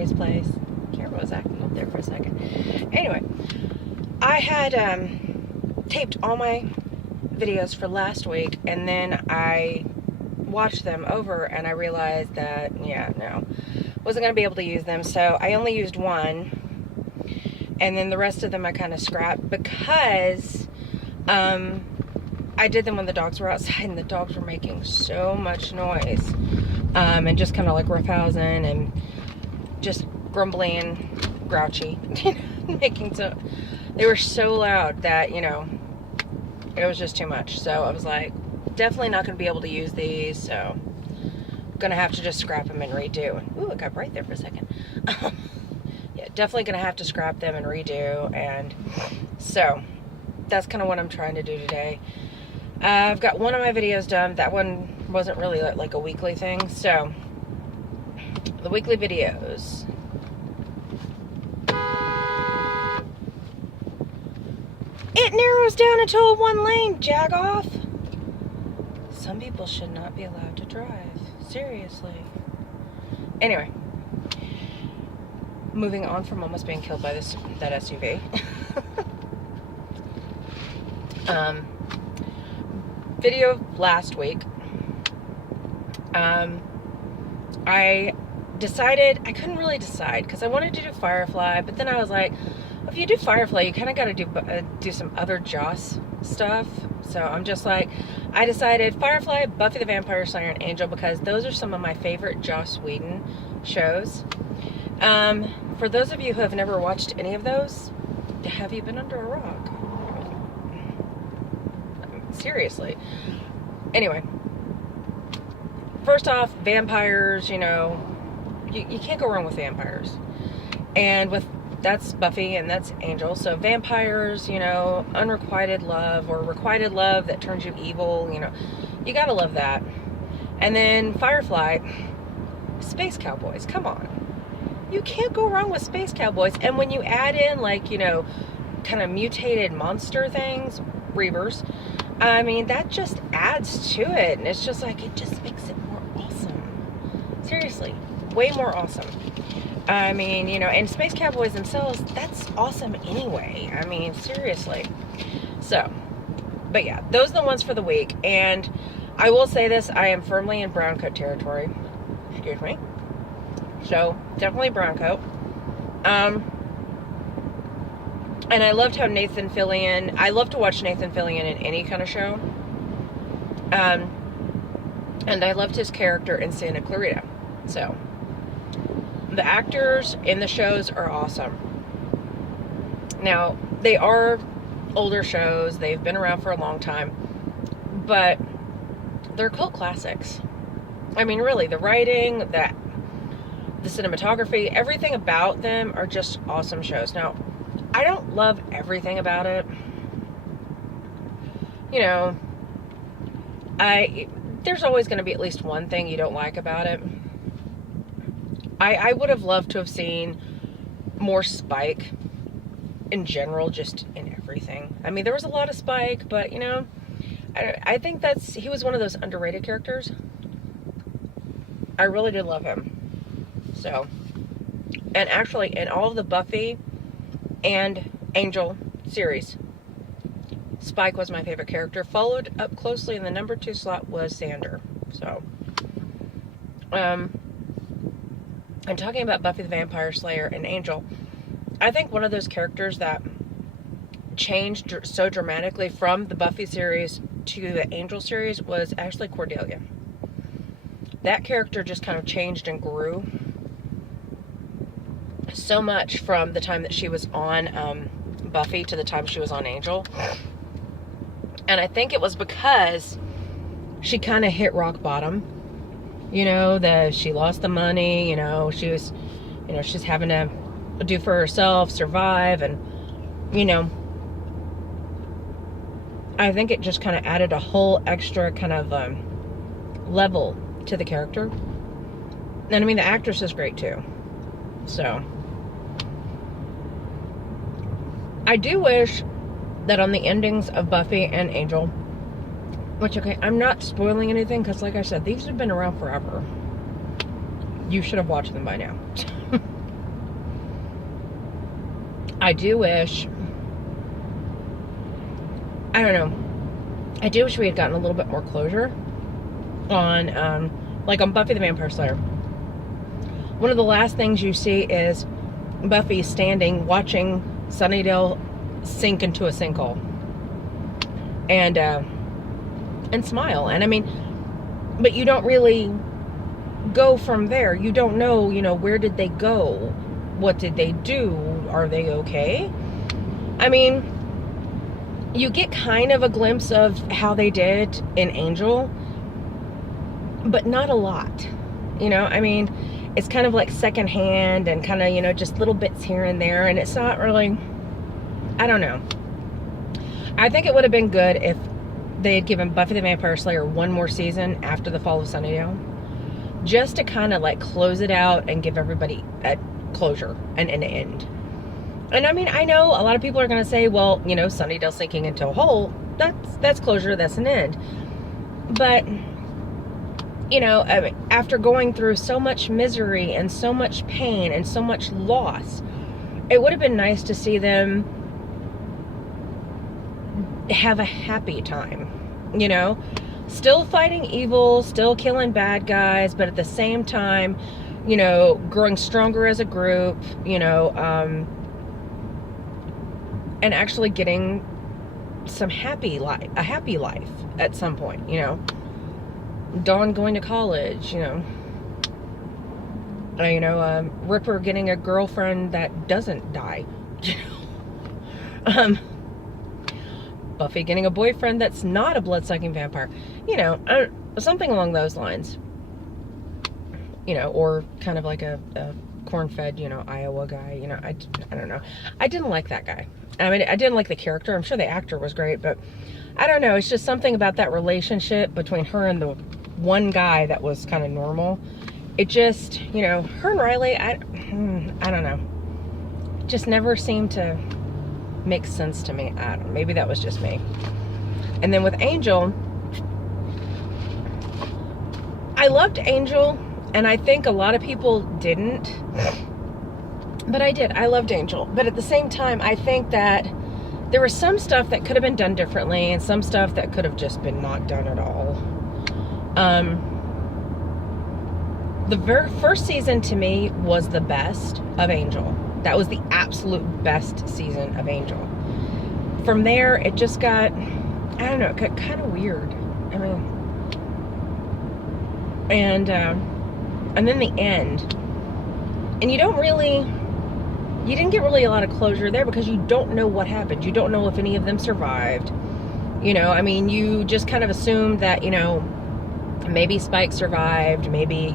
mysterious place. Camera was acting up there for a second. Anyway, I had taped all my videos for last week, and then I watched them over, and I realized that, yeah, no, wasn't going to be able to use them, so I only used one, and then the rest of them I kind of scrapped, because I did them when the dogs were outside, and the dogs were making so much noise, and just kind of like roughhousing, and just grumbling, grouchy, making so, they were so loud that, you know, it was just too much. So I was like, definitely not going to be able to use these, so I'm going to have to just scrap them and redo. Ooh, it got bright there for a second. Yeah, definitely going to have to scrap them and redo, and so that's kind of what I'm trying to do today. I've got one of my videos done. That one wasn't really like a weekly thing, so the weekly videos. It narrows down into a one lane, jagoff. Some people should not be allowed to drive. Seriously. Anyway. Moving on from almost being killed by that SUV. Video last week. I decided, I couldn't really decide, because I wanted to do Firefly, but then I was like, if you do Firefly, you kind of got to do some other Joss stuff. So I'm just like, I decided Firefly, Buffy the Vampire Slayer, and Angel, because those are some of my favorite Joss Whedon shows. For those of you who have never watched any of those, have you been under a rock? Seriously. Anyway, first off, vampires, you know, you can't go wrong with vampires. And that's Buffy and that's Angel. So vampires, you know, unrequited love or requited love that turns you evil, you know, you gotta love that. And then Firefly, space cowboys, come on. You can't go wrong with space cowboys. And when you add in, like, you know, kind of mutated monster things, reavers, I mean, that just adds to it. And it's just like, it just makes it more awesome. Seriously, way more awesome. I mean, you know, and space cowboys themselves, that's awesome anyway. I mean, seriously. So, but yeah, those are the ones for the week. And I will say this, I am firmly in brown coat territory. Excuse me. So, definitely brown coat. And I loved how Nathan Fillion, I love to watch Nathan Fillion in any kind of show. And I loved his character in Santa Clarita. So, the actors in the shows are awesome. Now, they are older shows. They've been around for a long time. But they're cult classics. I mean, really, the writing, the cinematography, everything about them are just awesome shows. Now, I don't love everything about it. You know, there's always going to be at least one thing you don't like about it. I would have loved to have seen more Spike in general, just in everything. I mean, there was a lot of Spike, but, you know, I think he was one of those underrated characters. I really did love him. So, and actually, in all of the Buffy and Angel series, Spike was my favorite character. Followed up closely in the number 2 slot was Xander. So, I'm talking about Buffy the Vampire Slayer and Angel. I think one of those characters that changed so dramatically from the Buffy series to the Angel series was actually Cordelia. That character just kind of changed and grew so much from the time that she was on Buffy to the time she was on Angel. And I think it was because she kind of hit rock bottom. You know, she lost the money, you know, she was, you know, she's having to do for herself, survive, and, you know, I think it just kind of added a whole extra kind of level to the character. And I mean, the actress is great too. So, I do wish that on the endings of Buffy and Angel, which, okay, I'm not spoiling anything, because like I said, these have been around forever. You should have watched them by now. I do wish, I don't know, I do wish we had gotten a little bit more closure on, like on Buffy the Vampire Slayer. One of the last things you see is Buffy standing watching Sunnydale sink into a sinkhole and smile. And I mean, but you don't really go from there. You don't know, where did they go? What did they do? Are they okay? I mean, you get kind of a glimpse of how they did in Angel, but not a lot. I mean, it's kind of like secondhand and kind of, just little bits here and there, and it's not really, I don't know. I think it would have been good if they had given Buffy the Vampire Slayer one more season after the fall of Sunnydale, just to kind of like close it out and give everybody a closure and an end. And I mean, I know a lot of people are going to say, well, Sunnydale sinking into a hole, that's closure, that's an end. But I mean, after going through so much misery and so much pain and so much loss, it would have been nice to see them have a happy time, still fighting evil, still killing bad guys, but at the same time, growing stronger as a group, and actually getting a happy life at some point, Dawn going to college, Ripper getting a girlfriend that doesn't die, Buffy getting a boyfriend that's not a blood-sucking vampire, something along those lines, or kind of like a corn-fed, Iowa guy, I don't know. I didn't like that guy. I mean, I didn't like the character. I'm sure the actor was great, but I don't know. It's just something about that relationship between her and the one guy that was kind of normal. It just, her and Riley, I don't know. It just never seemed to make sense to me. I don't know. Maybe that was just me. And then with Angel, I loved Angel, and I think a lot of people didn't. But I did. I loved Angel. But at the same time, I think that there was some stuff that could have been done differently and some stuff that could have just been not done at all. The very first season to me was the best of Angel. That was the absolute best season of Angel. From there, it just got, I don't know, it got kind of weird. I mean, and then the end. And you didn't get really a lot of closure there because you don't know what happened. You don't know if any of them survived. I mean, you just kind of assumed that, maybe Spike survived, maybe,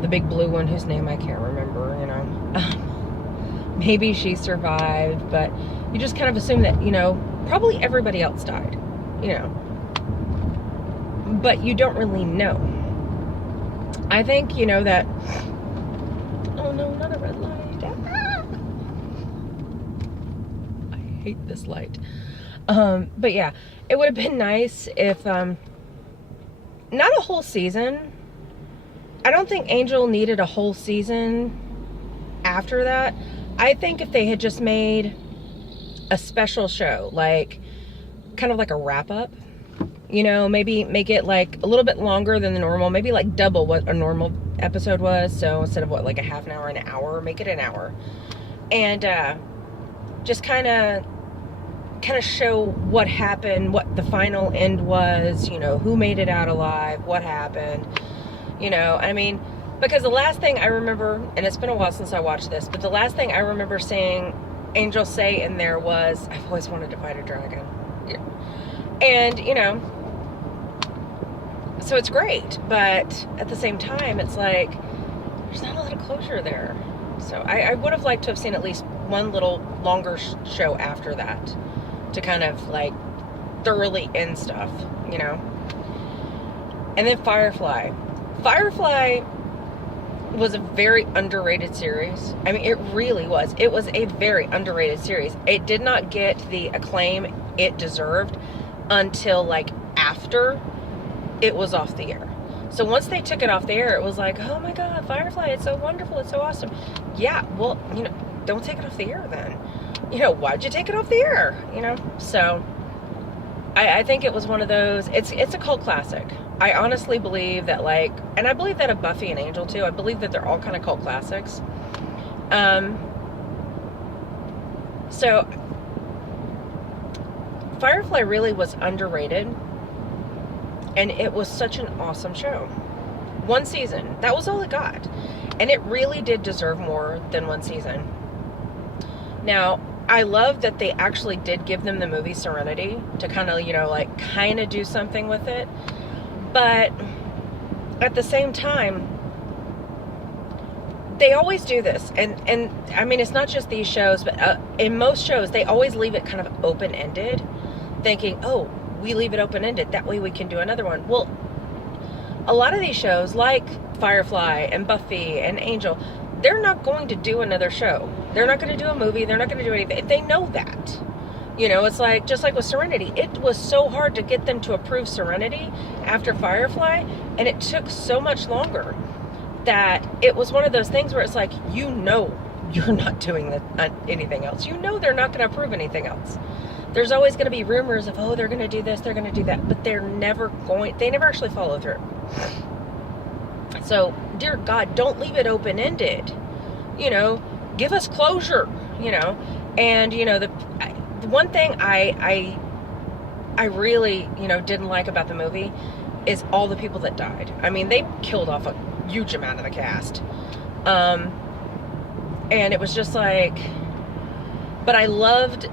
the big blue one whose name I can't remember, maybe she survived, but you just kind of assume that, probably everybody else died, but you don't really know. I think, that, oh no, not a red light. I hate this light. But yeah, it would have been nice if, not a whole season. I don't think Angel needed a whole season after that. I think if they had just made a special show, like, kind of like a wrap-up, maybe make it like a little bit longer than the normal, maybe like double what a normal episode was. So instead of like a half an hour, an hour, make it an hour. And just kind of show what happened, what the final end was, who made it out alive, what happened, I mean, because the last thing I remember, and it's been a while since I watched this, but the last thing I remember seeing Angel say in there was, I've always wanted to fight a dragon. Yeah. And, so it's great, but at the same time, it's like, there's not a lot of closure there. So I would have liked to have seen at least one little longer show after that to kind of like thoroughly end stuff, And then Firefly. Firefly was a very underrated series. I mean, it really was. It was a very underrated series. It did not get the acclaim it deserved until like after it was off the air. So once they took it off the air, it was like, oh my God, Firefly, it's so wonderful, it's so awesome. Yeah, well, don't take it off the air then. Why'd you take it off the air? So I think it was one of those, it's a cult classic. I honestly believe that, and I believe that of Buffy and Angel too. I believe that they're all kind of cult classics. So Firefly really was underrated, and it was such an awesome show. One season, that was all it got, and it really did deserve more than one season. Now, I love that they actually did give them the movie Serenity to kind of do something with it, but at the same time, they always do this, and I mean, it's not just these shows, but in most shows, they always leave it kind of open-ended, thinking, oh, we leave it open-ended, that way we can do another one. Well, a lot of these shows, like Firefly and Buffy and Angel, they're not going to do another show. They're not going to do a movie. They're not going to do anything. They know that. It's just like with Serenity. It was so hard to get them to approve Serenity after Firefly, and it took so much longer that it was one of those things where it's like, you're not doing anything else. They're not going to approve anything else. There's always going to be rumors of, oh, they're going to do this, they're going to do that, but they never actually follow through. So, dear God, don't leave it open-ended. Give us closure, And, the one thing I really, didn't like about the movie is all the people that died. I mean, they killed off a huge amount of the cast. And it was just but I loved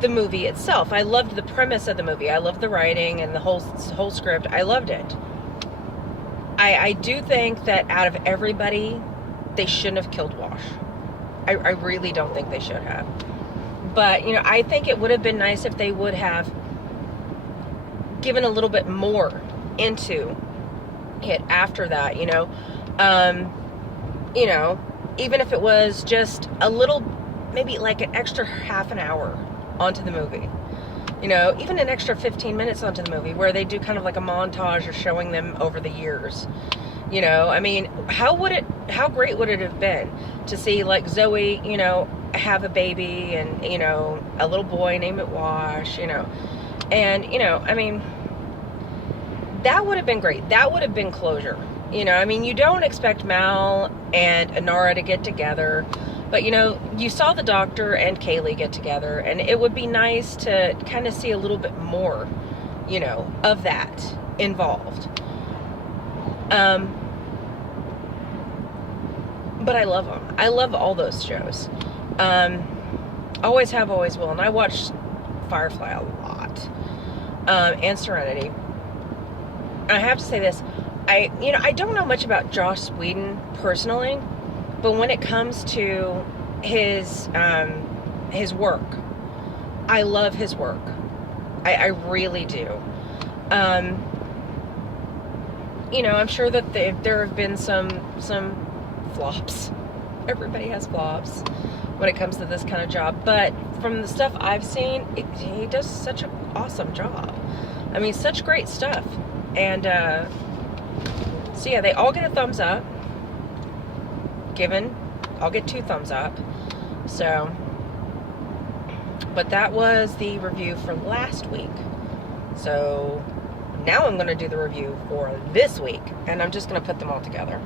the movie itself. I loved the premise of the movie. I loved the writing and the whole script. I loved it. I do think that out of everybody, they shouldn't have killed Wash. I really don't think they should have. But, I think it would have been nice if they would have given a little bit more into it after that, even if it was just a little, maybe an extra half an hour onto the movie. Even an extra 15 minutes onto the movie where they do kind of like a montage of showing them over the years. I mean, how great would it have been to see Zoe, have a baby and, a little boy, name it Wash, and, I mean, that would have been great. That would have been closure. I mean, you don't expect Mal and Inara to get together, but, you saw the Doctor and Kaylee get together, and it would be nice to kind of see a little bit more, of that involved. But I love them. I love all those shows. Always have, always will. And I watched Firefly a lot. And Serenity. I have to say this. I don't know much about Joss Whedon personally, but when it comes to his work, I love his work. I really do. I'm sure that there have been some flops. Everybody has flops when it comes to this kind of job, but from the stuff I've seen, he does such an awesome job. I mean, such great stuff. And so yeah, they all get a thumbs up. I'll get 2 thumbs up. So, but that was the review for last week. So now I'm going to do the review for this week, and I'm just going to put them all together.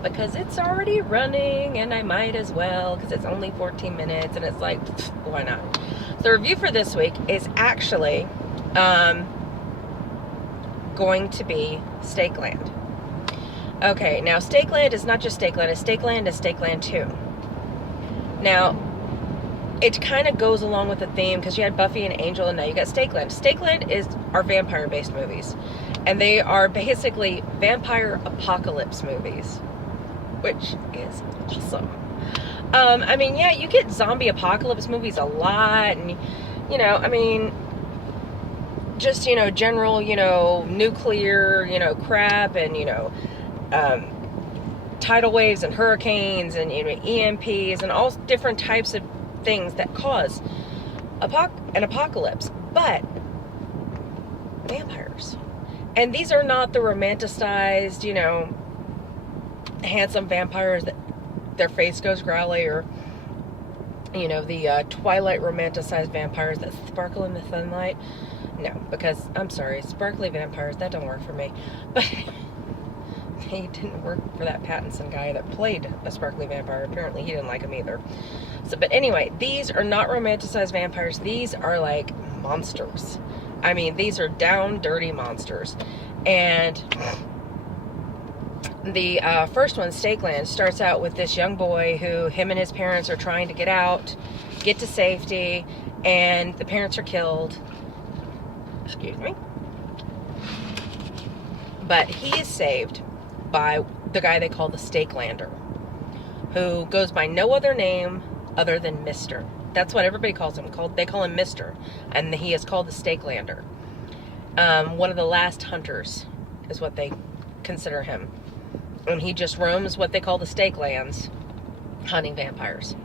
Because it's already running, and I might as well, because it's only 14 minutes, and it's like, why not? The review for this week is actually going to be Stakeland. Okay, now Stakeland is not just Stakeland, it's Stakeland 2. Now, it kind of goes along with the theme, because you had Buffy and Angel, and now you got Stakeland. Stakeland are vampire-based movies, and they are basically vampire apocalypse movies, which is awesome. I mean, yeah, you get zombie apocalypse movies a lot, and, I mean, just, general, nuclear, crap, and, tidal waves and hurricanes and, EMPs and all different types of things that cause an apocalypse. But vampires. And these are not the romanticized, handsome vampires that their face goes growly, or, you know, the Twilight romanticized vampires that sparkle in the sunlight. No, because, I'm sorry, sparkly vampires, that don't work for me. But they didn't work for that Pattinson guy that played a sparkly vampire. Apparently he didn't like him either. So, but anyway, these are not romanticized vampires. These are like monsters. I mean, these are down dirty monsters. And the first one, Stakeland, starts out with this young boy who, him and his parents are trying to get out, get to safety, and the parents are killed. Excuse me. But he is saved by the guy they call the Stakelander, who goes by no other name other than Mr. That's what everybody calls him. They call him Mr. And he is called the Stakelander. One of the last hunters is what they consider him. And he just roams what they call the Stakelands, hunting vampires.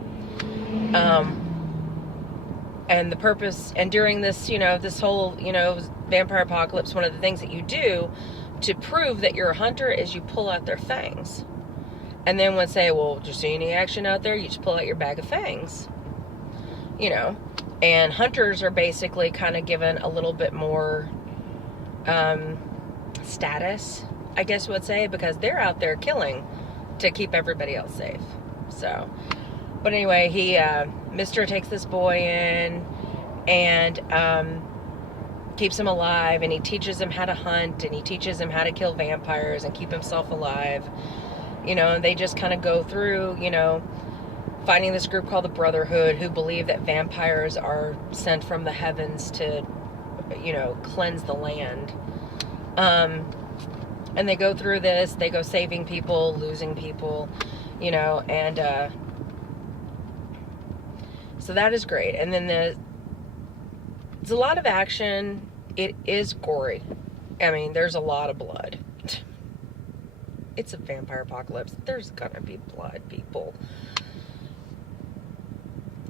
And the purpose, and during this, you know, this whole, you know, vampire apocalypse, one of the things that you do to prove that you're a hunter is you pull out their fangs. And then when say, well, do you see any action out there? You just pull out your bag of fangs. You know, and hunters are basically kind of given a little bit more status, I guess you would say, because they're out there killing to keep everybody else safe. So, but anyway, Mr. takes this boy in and keeps him alive, and he teaches him how to hunt, and he teaches him how to kill vampires and keep himself alive. You know, and they just kind of go through, you know, finding this group called the Brotherhood, who believe that vampires are sent from the heavens to, you know, cleanse the land. And they go through this, they go saving people, losing people, you know, and so that is great. And then there's a lot of action. It is gory. I mean, there's a lot of blood. It's a vampire apocalypse. There's gonna be blood, people.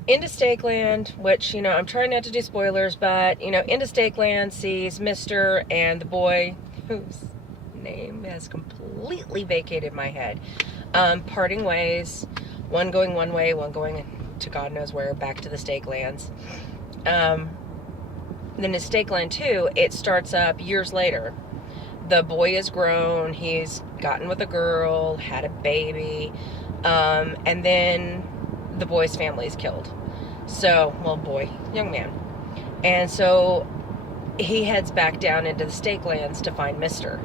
Into Stakeland, which, you know, I'm trying not to do spoilers, but, you know, into Stakeland sees Mr. and the boy, whose name has completely vacated my head, parting ways. One going one way, one going to God knows where, back to the Stakelands. Then in Stakeland 2, it starts up years later. The boy is grown, he's gotten with a girl, had a baby, and then the boy's family is killed. So, well, boy, young man. And so he heads back down into the Stakelands to find Mr.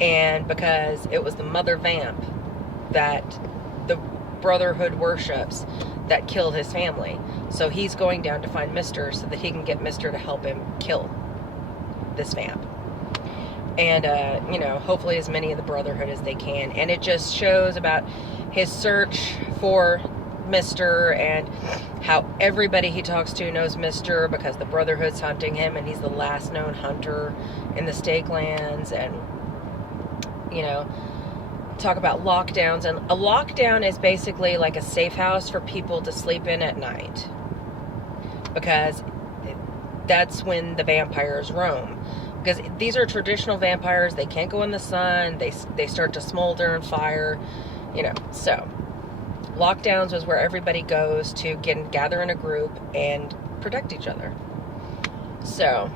And because it was the mother vamp that the Brotherhood worships that killed his family. So he's going down to find Mr. so that he can get Mr. to help him kill this vamp. And, you know, hopefully as many of the Brotherhood as they can. And it just shows about his search for Mr. and how everybody he talks to knows Mr. because the Brotherhood's hunting him and he's the last known hunter in the Stakelands. And, you know, talk about lockdowns. And a lockdown is basically like a safe house for people to sleep in at night, because that's when the vampires roam. Because these are traditional vampires. They can't go in the sun. They start to smolder and fire, you know. So lockdowns was where everybody goes to gather in a group and protect each other. So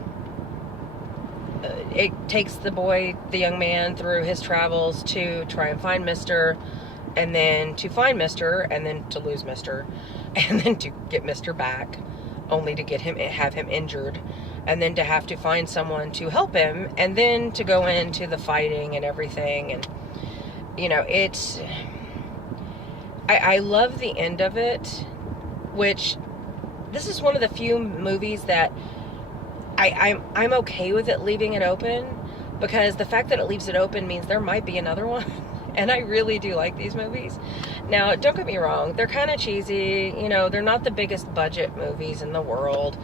it takes the young man, through his travels to try and find Mr. And then to find Mr. And then to lose Mr. And then to get Mr. back, only to have him injured. And then to have to find someone to help him, and then to go into the fighting and everything. And, you know, I love the end of it, which this is one of the few movies that I'm okay with it leaving it open, because the fact that it leaves it open means there might be another one. And I really do like these movies. Now, don't get me wrong, they're kind of cheesy, you know, they're not the biggest budget movies in the world,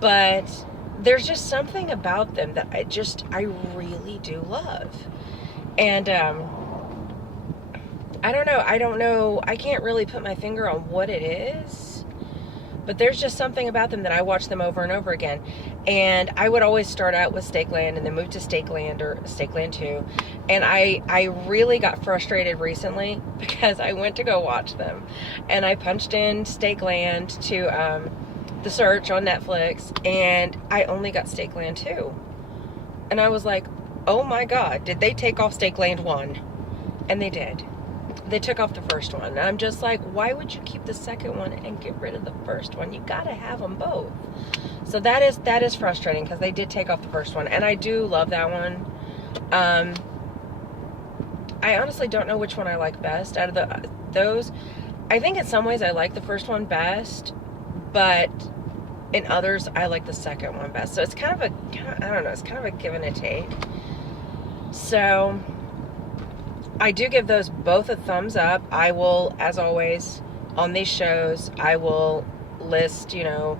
but there's just something about them that I really do love. And I don't know, I can't really put my finger on what it is, But there's just something about them that I watch them over and over again. And I would always start out with Stakeland and then move to Stakeland or Stakeland 2. And I really got frustrated recently because I went to go watch them. And I punched in Stakeland to the search on Netflix. And I only got Stakeland 2. And I was like, oh my God, did they take off Stakeland 1? And they did. They took off the first one. And I'm just like, why would you keep the second one and get rid of the first one? You gotta have them both. So that is frustrating because they did take off the first one. And I do love that one. I honestly don't know which one I like best out of those. I think in some ways I like the first one best, but in others I like the second one best. So it's kind of I don't know, it's kind of a give and a take. So I do give those both a thumbs up. I will, as always, on these shows, I will list, you know,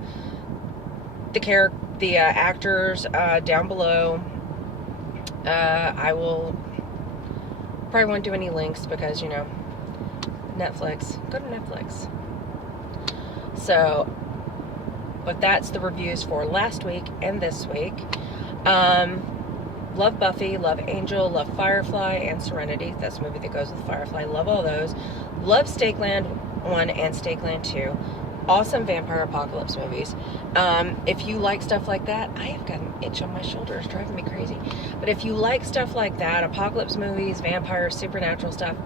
the actors down below. I will probably won't do any links because, you know, Netflix. Go to Netflix. So, but that's the reviews for last week and this week. Love Buffy, love Angel, love Firefly, and Serenity. That's the movie that goes with Firefly. Love all those. Love Stakeland 1 and Stakeland 2. Awesome vampire apocalypse movies. If you like stuff like that, I have got an itch on my shoulder. It's driving me crazy. But if you like stuff like that, apocalypse movies, vampires, supernatural stuff,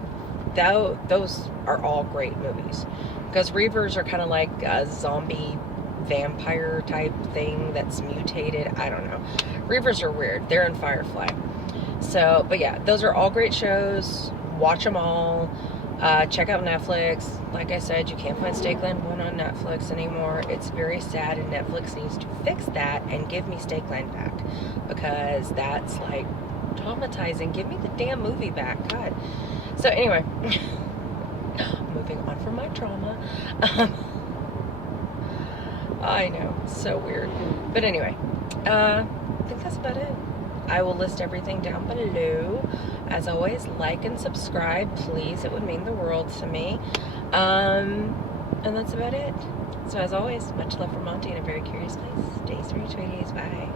those are all great movies. Because Reavers are kind of like a zombie vampire type thing that's mutated. I don't know. Reavers are weird. They're in Firefly. So, but yeah, those are all great shows. Watch them all. Check out Netflix. Like I said, you can't find Stakeland 1 on Netflix anymore. It's very sad, and Netflix needs to fix that and give me Stakeland back, because that's like traumatizing. Give me the damn movie back. God. So anyway, moving on from my trauma. I know, so weird. But anyway, I think that's about it. I will list everything down below. As always, like and subscribe, please. It would mean the world to me. And that's about it. So as always, much love from Monty in a very curious place. Stay sweet, sweeties. Bye.